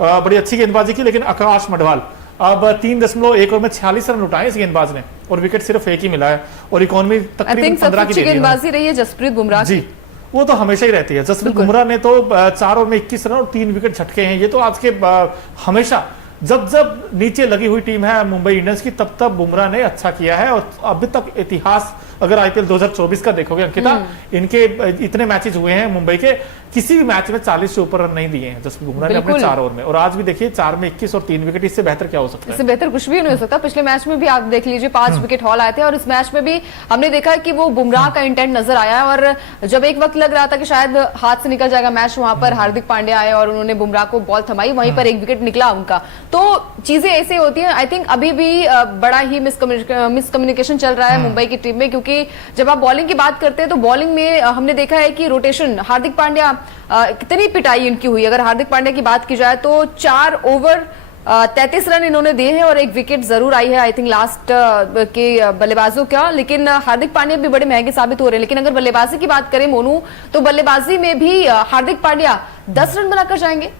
बड़ी अच्छी गेंदबाजी की, लेकिन आकाश मडवाल अब 3.1 ओवर में 46 रन उठाए इस गेंदबाज ने, और विकेट सिर्फ एक ही मिला है, और इकोनॉमी तकरीबन 15 की गेंदबाजी रही है जसप्रीत बुमराह जी। वो तो हमेशा ही रहती है। जसप्रीत बुमराह ने तो 4 ओवर में 21 रन और 3 विकेट झटके हैं। ये तो आज के हमेशा जब नीचे लगी हुई टीम है मुंबई इंडियंस की, तब बुमराह ने अच्छा किया है। और अभी तक इतिहास अगर आईपीएल 2024 का देखोगे अंकिता, इनके इतने मैचेस हुए हैं मुंबई के, किसी भी मैच में 40 से ऊपर रन नहीं दिए हैं जसप्रीत बुमराह ने अपने 4 ओवर में। और आज भी देखिए 4 में 21 और 3 विकेट, इससे बेहतर क्या हो सकता है? इससे बेहतर कुछ भी नहीं हो सकता। पिछले मैच में भी आप देख लीजिए 5 विकेट हॉल आए थे, और इस मैच में भी हमने देखा कि वो बुमराह का इंटेंट नजर आया। और जब एक वक्त लग रहा था कि शायद हाथ से निकल जाएगा मैच, वहां पर हार्दिक पांड्या आए और उन्होंने बुमराह को बॉल थमाई, वहीं पर एक विकेट निकला उनका। तो चीजें ऐसे होती है। आई थिंक अभी भी बड़ा ही मिसकम्युनिकेशन चल रहा है मुंबई की टीम में, क्योंकि जब आप बॉलिंग की बात करते हैं तो बॉलिंग में हमने देखा है कि रोटेशन, हार्दिक पांड्या कितनी पिटाई इनकी हुई। अगर हार्दिक पांड्या की बात की जाए तो 4 ओवर 33 रन इन्होंने दिए हैं, और एक विकेट जरूर आई है आई थिंक लास्ट के बल्लेबाजों का। लेकिन हार्दिक पांड्या भी बड़े महंगे साबित हो रहे हैं। लेकिन अगर बल्लेबाजी की बात करें मोनू, तो बल्लेबाजी में भी हार्दिक पांड्या 10 रन बनाकर जाएंगे,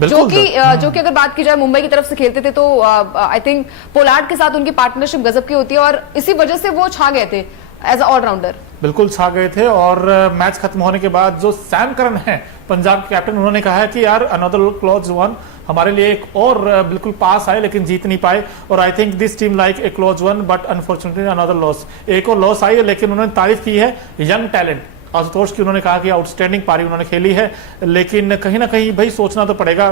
जो कि अगर बात की जाए मुंबई की तरफ से खेलते थे तो आई थिंक पोलार्ड के साथ उनकी पार्टनरशिप गजब की होती है, और इसी वजह से वो छा गए थे एज ऑलराउंडर। बिल्कुल छा गए थे। और मैच खत्म होने के बाद जो सैम करन है पंजाब के कैप्टन, उन्होंने कहा है कि यार अनदर क्लोज वन, हमारे लिए एक और बिल्कुल पास आए लेकिन जीत नहीं पाए। और I think this team like a close one but unfortunately another loss. एक और लॉस आई है, लेकिन उन्होंने तारीफ की है यंग टैलेंट आशुतोष की। उन्होंने कहा कि आउटस्टैंडिंग पारी उन्होंने खेली है, लेकिन कहीं ना कहीं भाई सोचना तो पड़ेगा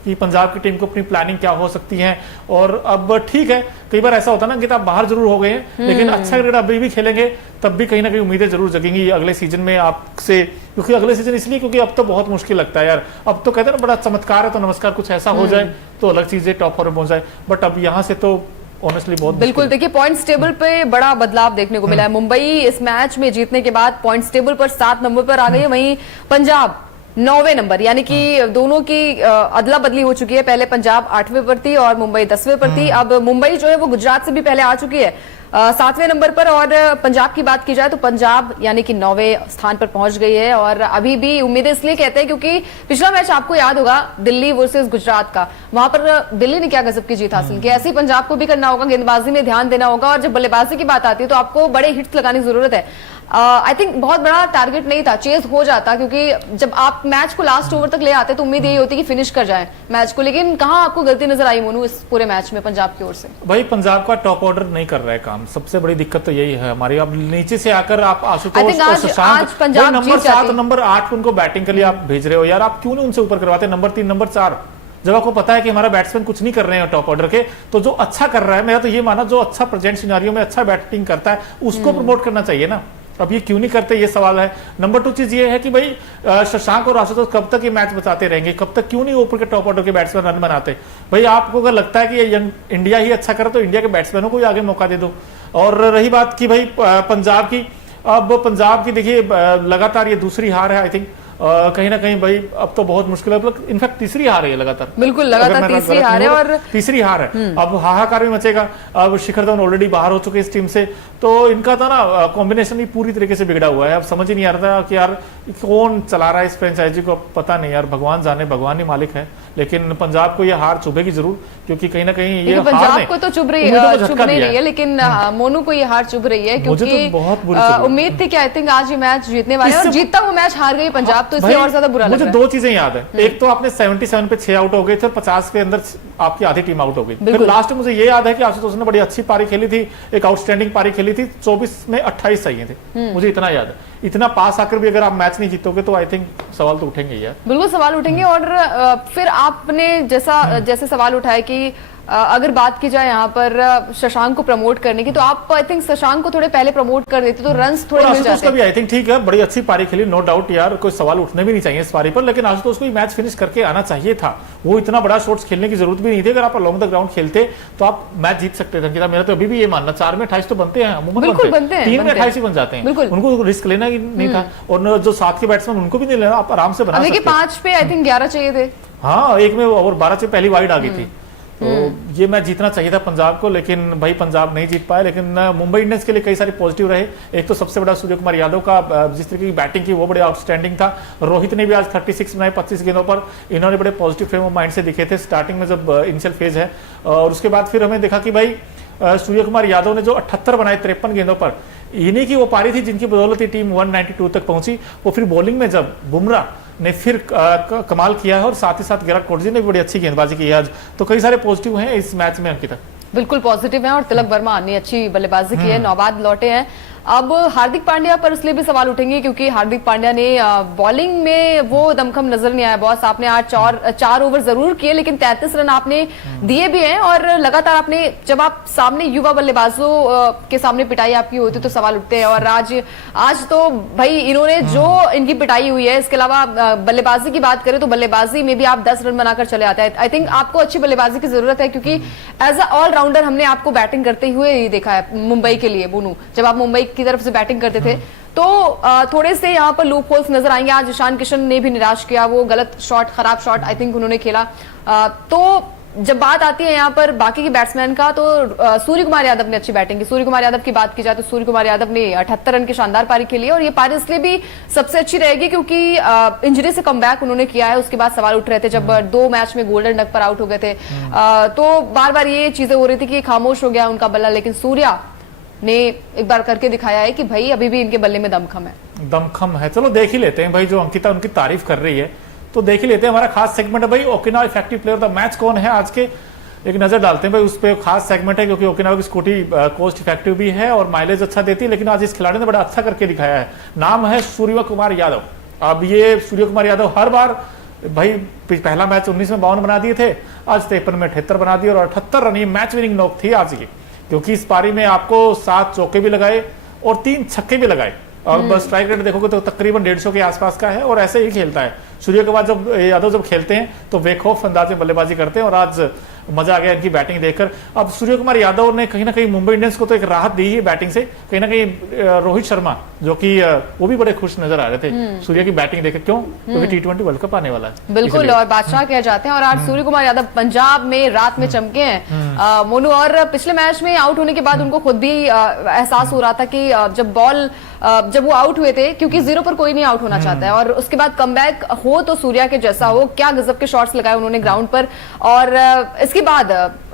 कि पंजाब की टीम को अपनी प्लानिंग क्या हो सकती है। और अब ठीक है, कई बार ऐसा होता है ना कि आप बाहर जरूर हो गए हैं, लेकिन अच्छा क्रिकेट अभी भी खेलेंगे, तब भी कहीं ना कहीं उम्मीदें जरूर जगेंगी अगले सीजन में आपसे। क्योंकि अगले सीजन इसलिए क्योंकि अब तो बहुत मुश्किल लगता है यार। अब तो कहते हैं ना बड़ा चमत्कार है तो नमस्कार, कुछ ऐसा हो जाए तो अलग चीजें टॉप फोर में पहुंच जाए, बट अब यहाँ से तो ऑनेस्टली बहुत बिल्कुल। देखिए पॉइंट्स टेबल पे बड़ा बदलाव देखने को मिला है। मुंबई इस मैच में जीतने के बाद पॉइंट्स टेबल पर 7 नंबर पर आ गई है, वहीं पंजाब 9वें नंबर, यानी कि दोनों की अदला बदली हो चुकी है। पहले पंजाब 8वें पर थी और मुंबई 10वें पर थी। अब मुंबई जो है वो गुजरात से भी पहले आ चुकी है 7वें नंबर पर। और पंजाब की बात की जाए तो पंजाब यानी कि 9वें स्थान पर पहुंच गई है। और अभी भी उम्मीदें इसलिए कहते हैं क्योंकि पिछला मैच आपको याद होगा दिल्ली वर्सेस गुजरात का, वहां पर दिल्ली ने क्या गजब की जीत हासिल की। ऐसे ही पंजाब को भी करना होगा, गेंदबाजी में ध्यान देना होगा। और जब बल्लेबाजी की बात आती है तो आपको बड़े हिट्स लगाने की जरूरत है। आई थिंक बहुत बड़ा टारगेट नहीं था, चेज हो जाता, क्योंकि जब आप मैच को लास्ट ओवर तक ले आते तो उम्मीद यही होती कि फिनिश कर जाए मैच को। लेकिन कहां आपको गलती नजर आई मोनू इस पूरे मैच में पंजाब की ओर से? भाई पंजाब का टॉप ऑर्डर नहीं कर रहा है काम, सबसे बड़ी दिक्कत तो यही है हमारी। अब नीचे से आकर आप आशुतोष और शशांक नंबर 7 नंबर 8 उनको बैटिंग के लिए आप भेज रहे हो यार, आप क्यों नहीं उनसे ऊपर करवाते नंबर 3 नंबर 4? जब आपको पता है कि हमारा बैट्समैन कुछ नहीं कर रहे हैं टॉप ऑर्डर के, तो जो अच्छा कर रहा है, मेरा तो ये माना जो अच्छा प्रेजेंट सिनेरियो में अच्छा बैटिंग करता है उसको प्रमोट करना चाहिए ना। अब ये क्यों नहीं करते, ये सवाल है। नंबर 2 चीज ये है कि भाई शशांक और आशुतोष कब तक ये मैच बचाते रहेंगे, कब तक क्यों नहीं ऊपर के टॉप ऑर्डर के बैट्समैन रन बनाते? भाई आपको अगर लगता है कि ये इंडिया ही अच्छा करे तो इंडिया के बैट्समैनों को ही आगे मौका दे दो। और रही बात की भाई पंजाब की, अब पंजाब की देखिए लगातार ये दूसरी हार है आई थिंक। कहीं ना कहीं भाई अब तो बहुत मुश्किल है, इनफैक्ट तीसरी हार है लगातार। बिल्कुल लगातार तीसरी हार है, और तीसरी हार है। अब हाहाकार भी मचेगा। अब शिखर धवन ऑलरेडी बाहर हो चुके इस टीम से, तो इनका था ना कॉम्बिनेशन ही पूरी तरीके से बिगड़ा हुआ है। अब समझ ही नहीं आ रहा था कि यार कौन चला रहा है इस फ्रेंचाइजी को, पता नहीं यार, भगवान जाने, भगवान ही मालिक है। लेकिन पंजाब को ये हार चुभेगी जरूर, क्योंकि कहीं ना कहीं ये पंजाब को तो चुभ नहीं रही है, लेकिन मोनू को ये हार चुभ रही है, क्योंकि उम्मीद थी कि आई थिंक आज ये मैच जीतने वाले हैं, और जीतता वो मैच हार गई पंजाब, तो इसलिए और ज्यादा बुरा लग रहा है। मुझे 2 चीजें याद है। एक तो आपने 77 पे 6 आउट हो गए थे, 50 के अंदर आपकी आधी टीम आउट हो गई। फिर लास्ट में मुझे ये याद है कि आशुतोष ने बड़ी अच्छी पारी खेली थी, एक आउटस्टैंडिंग पारी खेली थी, 24 में 28 चाहिए थे, मुझे इतना याद है। इतना पास आकर भी अगर आप मैच नहीं जीतोगे तो आई थिंक सवाल तो उठेंगे यार, बिल्कुल सवाल उठेंगे। और फिर आपने जैसे सवाल उठाया कि अगर बात की जाए यहाँ पर शशांक को प्रमोट करने की, तो आप आई थिंक शशांक को थोड़े पहले प्रमोट कर देते तो रन्स थोड़े मिल जाते। आशुतोष भी आई थिंक ठीक है, बड़ी अच्छी पारी खेली, नो डाउट यार, कोई सवाल उठने भी नहीं चाहिए इस पारी पर। लेकिन आशुतोष को मैच फिनिश करके आना चाहिए था, वो इतना बड़ा शॉट्स खेलने की जरूरत भी नहीं थी। अगर आप अलॉन्ग द ग्राउंड खेलते तो आप मैच जीत सकते थे। मेरा तो अभी भी ये मानना, 4 में 28 तो बनते हैं, बनते हैं, 3 में 28 ही बन जाते हैं, उनको रिस्क लेना ही नहीं था। और जो साथ के बैट्समैन उनको भी नहीं लेना, आप आराम से बना सकते। 5 पे आई थिंक 11 चाहिए थे, हाँ 1 में और 12 से पहली वाइड आ गई थी। तो ये मैच जीतना चाहिए था पंजाब को, लेकिन भाई पंजाब नहीं जीत पाया। लेकिन मुंबई इंडियंस के लिए कई सारे पॉजिटिव रहे। एक तो सबसे बड़ा सूर्य कुमार यादव का जिस तरीके की बैटिंग की वो बड़े आउटस्टैंडिंग था। रोहित ने भी आज 36 बनाए 25 गेंदों पर। इन्होंने बड़े पॉजिटिव फ्रेम ऑफ माइंड से दिखे थे स्टार्टिंग में जब इनिशियल फेज है, और उसके बाद फिर हमें देखा कि भाई सूर्य कुमार यादव ने जो 78 बनाए 53 गेंदों पर, इन्हीं की वो पारी थी जिनकी बदौलत टीम 192 तक पहुंची। वो फिर बॉलिंग में जब बुमराह ने फिर कमाल किया है, और साथ ही साथ विराट कोहली ने भी बड़ी अच्छी गेंदबाजी की है आज। तो कई सारे पॉजिटिव हैं इस मैच में अंकिता। बिल्कुल पॉजिटिव है, और तिलक वर्मा ने अच्छी बल्लेबाजी की है, नौबाद लौटे हैं। अब हार्दिक पांड्या पर इसलिए भी सवाल उठेंगे क्योंकि हार्दिक पांड्या ने बॉलिंग में वो दमखम नजर नहीं आया। बॉस, आपने आज 4 ओवर जरूर किए, लेकिन 33 रन आपने दिए भी हैं, और लगातार आपने, जब आप सामने युवा बल्लेबाजों के सामने पिटाई आपकी होती तो सवाल उठते हैं। और आज तो भाई इन्होंने जो इनकी पिटाई हुई है, इसके अलावा बल्लेबाजी की बात करें तो बल्लेबाजी में भी आप 10 रन बनाकर चले आते हैं। आई थिंक आपको अच्छी बल्लेबाजी की जरूरत है, क्योंकि एज अ ऑलराउंडर हमने आपको बैटिंग करते हुए ही देखा है मुंबई के लिए। बोनू, जब आप मुंबई की तरफ से बैटिंग करते थे तो थोड़े से यहाँ पर लूप होल्स नजर आएंगे। आज ईशान किशन ने भी निराश किया, वो गलत शॉट, खराब शॉट आई थिंक उन्होंने खेला। तो जब बात आती है यहाँ पर बाकी के बैट्समैन का, तो सूर्य कुमार यादव ने अच्छी बैटिंग की। सूर्य कुमार यादव की बात की जाए तो सूर्य कुमार यादव ने 78 रन की शानदार पारी खेली, और ये पारी इसलिए भी सबसे अच्छी रहेगी क्योंकि इंजरी से कमबैक उन्होंने किया है। उसके बाद सवाल उठ रहे थे जब 2 मैच में गोल्डन डक पर आउट हो गए थे, तो बार बार ये चीजें हो रही थी कि खामोश हो गया उनका बल्ला। लेकिन सूर्या ने एक बार करके दिखाया है कि भाई अभी भी इनके बल्ले में दमखम है। चलो देख ही लेते हैं भाई, जो अंकिता उनकी तारीफ कर रही है तो देख ही लेते हैं। हमारा खास सेगमेंट है भाई Okinawa effective player of the match कौन है आज के, एक नजर डालते हैं भाई उस पर। खास सेगमेंट है क्योंकि ओकिनावा की स्कूटी कोस्ट इफेक्टिव भी है और माइलेज अच्छा देती है, लेकिन आज इस खिलाड़ी ने बड़ा अच्छा करके दिखाया है। नाम है सूर्य कुमार यादव। अब ये सूर्य कुमार यादव हर बार भाई, पहला मैच 19 में 52 बना दिए थे, आज 53 में 78 बना दिए, और 78 रन ये मैच विनिंग नॉक थी आज की, क्योंकि इस पारी में आपको 7 चौके भी लगाए और 3 छक्के भी लगाए। और बस स्ट्राइक रेट देखोगे तो तकरीबन 150 के आसपास का है, और ऐसे ही खेलता है सूर्य के बाद। जब यादव जब खेलते हैं तो बेखौफ अंदाज में बल्लेबाजी करते हैं, और आज मजा आ गया इनकी बैटिंग देखकर। अब सूर्य कुमार यादव ने कहीं ना कहीं मुंबई इंडियंस को तो एक राहत दी है बैटिंग से। कहीं ना कहीं रोहित शर्मा जो कि वो भी बड़े खुश नजर आ रहे थे सूर्य की बैटिंग देखकर। क्यों? क्योंकि T20 वर्ल्ड कप आने वाला है। बिल्कुल, और बादशाह कह जाते हैं, और आज सूर्य कुमार यादव पंजाब में रात में चमके हैं मोनू। और पिछले मैच में आउट होने के बाद उनको खुद भी एहसास हो रहा था कि जब वो आउट हुए थे, क्योंकि 0 पर कोई नहीं आउट होना चाहता है, और उसके बाद कमबैक हो तो सूर्या के जैसा हो। क्या गजब के शॉट्स लगाए उन्होंने ग्राउंड पर। और इसके बाद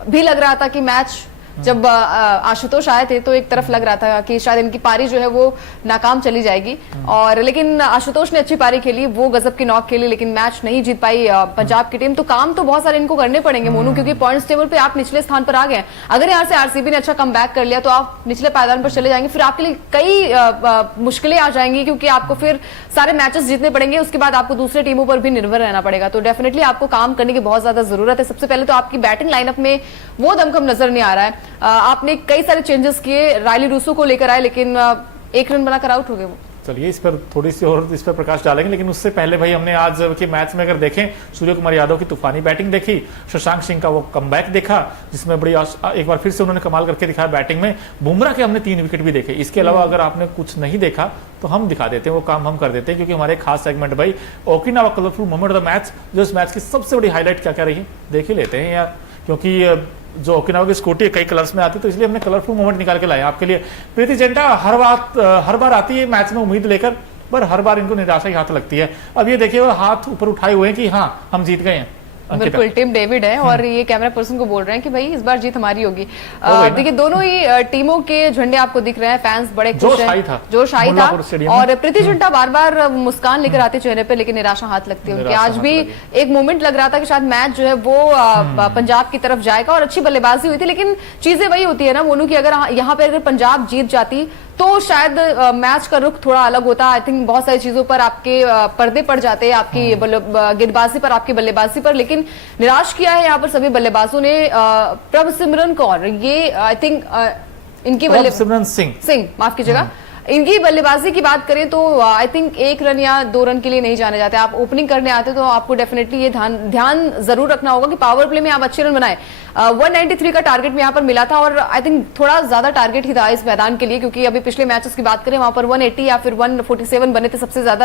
भी लग रहा था कि मैच, जब आशुतोष आए थे तो एक तरफ लग रहा था कि शायद इनकी पारी जो है वो नाकाम चली जाएगी, और लेकिन आशुतोष ने अच्छी पारी खेली, वो गजब की नॉक खेली, लेकिन मैच नहीं जीत पाई पंजाब की टीम। तो काम तो बहुत सारे इनको करने पड़ेंगे मोनू, क्योंकि पॉइंट्स टेबल पे आप निचले स्थान पर आ गए। अगर यहाँ से आरसीबी ने अच्छा कमबैक कर लिया तो आप निचले पायदान पर चले जाएंगे, फिर आपके लिए कई मुश्किलें आ जाएंगी, क्योंकि आपको फिर सारे मैचेस जीतने पड़ेंगे। उसके बाद आपको दूसरे टीमों पर भी निर्भर रहना पड़ेगा। तो डेफिनेटली आपको काम करने की बहुत ज्यादा जरूरत है। सबसे पहले तो आपकी बैटिंग लाइनअप में वो दमखम नजर नहीं आ रहा है। आपने कई सारे चेंजेस किए, रायली रूसो को लेकर आए, लेकिन 1 रन बनाकर आउट हो गए वो। चलिए इस पर थोड़ी सी और इस पर प्रकाश डालेंगे, लेकिन उससे पहले भाई हमने आज के मैच में अगर देखें सूर्य कुमार यादव की तूफानी बैटिंग देखी, शशांक सिंह का वो कमबैक देखा जिसमें बड़ी एक बार फिर से उन्होंने कमाल करके दिखाया बैटिंग में। बुमराह के हमने 3 विकेट भी देखे। इसके अलावा अगर आपने कुछ नहीं देखा तो हम दिखा देते हैं, वो काम हम कर देते हैं, क्योंकि हमारे खास सेगमेंट भाई Okinawa colourful moment of the match, जो इस मैच की सबसे बड़ी हाईलाइट क्या क्या रही है देख ही लेते हैं यार। क्योंकि जो ओकिनावा की स्कूटी कई कलर्स में आती है, तो इसलिए हमने कलरफुल मोमेंट निकाल के लाए आपके लिए। प्रीति जिंटा हर बार आती है मैच में उम्मीद लेकर, पर हर बार इनको निराशा ही हाथ लगती है। अब ये देखिए वो हाथ ऊपर उठाए हुए हैं कि हाँ हम जीत गए हैं। बिल्कुल, टिम डेविड है, और ये कैमरा पर्सन को बोल रहे हैं कि भाई इस बार जीत हमारी होगी। देखिए दोनों ही टीमों के झंडे आपको दिख रहे हैं, फैंस बड़े खुश हैं, जोश आई था। और प्रीति जिंटा बार बार मुस्कान लेकर आती चेहरे पे, लेकिन निराशा हाथ लगती है उनकी। आज भी एक मोमेंट लग रहा था कि शायद मैच जो है वो पंजाब की तरफ जाएगा, और अच्छी बल्लेबाजी हुई थी। लेकिन चीजें वही होती है ना मोनू की, अगर यहाँ पे अगर पंजाब जीत जाती तो शायद मैच का रुख थोड़ा अलग होता। आई थिंक बहुत सारी चीजों पर आपके पर्दे पड़ जाते हैं, आपकी गेंदबाजी पर, आपकी बल्लेबाजी पर। लेकिन निराश किया है यहाँ पर सभी बल्लेबाजों ने। प्रभसिमरन कौर, ये आई थिंक इनकी प्रभसिमरन सिंह माफ कीजिएगा, इनकी बल्लेबाजी की बात करें तो आई थिंक 1 रन या 2 रन के लिए नहीं जाने जाते। आप ओपनिंग करने आते तो आपको डेफिनेटली ये ध्यान जरूर रखना होगा कि पावर प्ले में आप अच्छे रन बनाए। 193 का टारगेट में यहाँ पर मिला था, और आई थिंक थोड़ा ज्यादा टारगेट ही था इस मैदान के लिए, क्योंकि अभी पिछले मैचेस की बात करें वहां पर 180 या फिर 147 बने थे सबसे ज्यादा।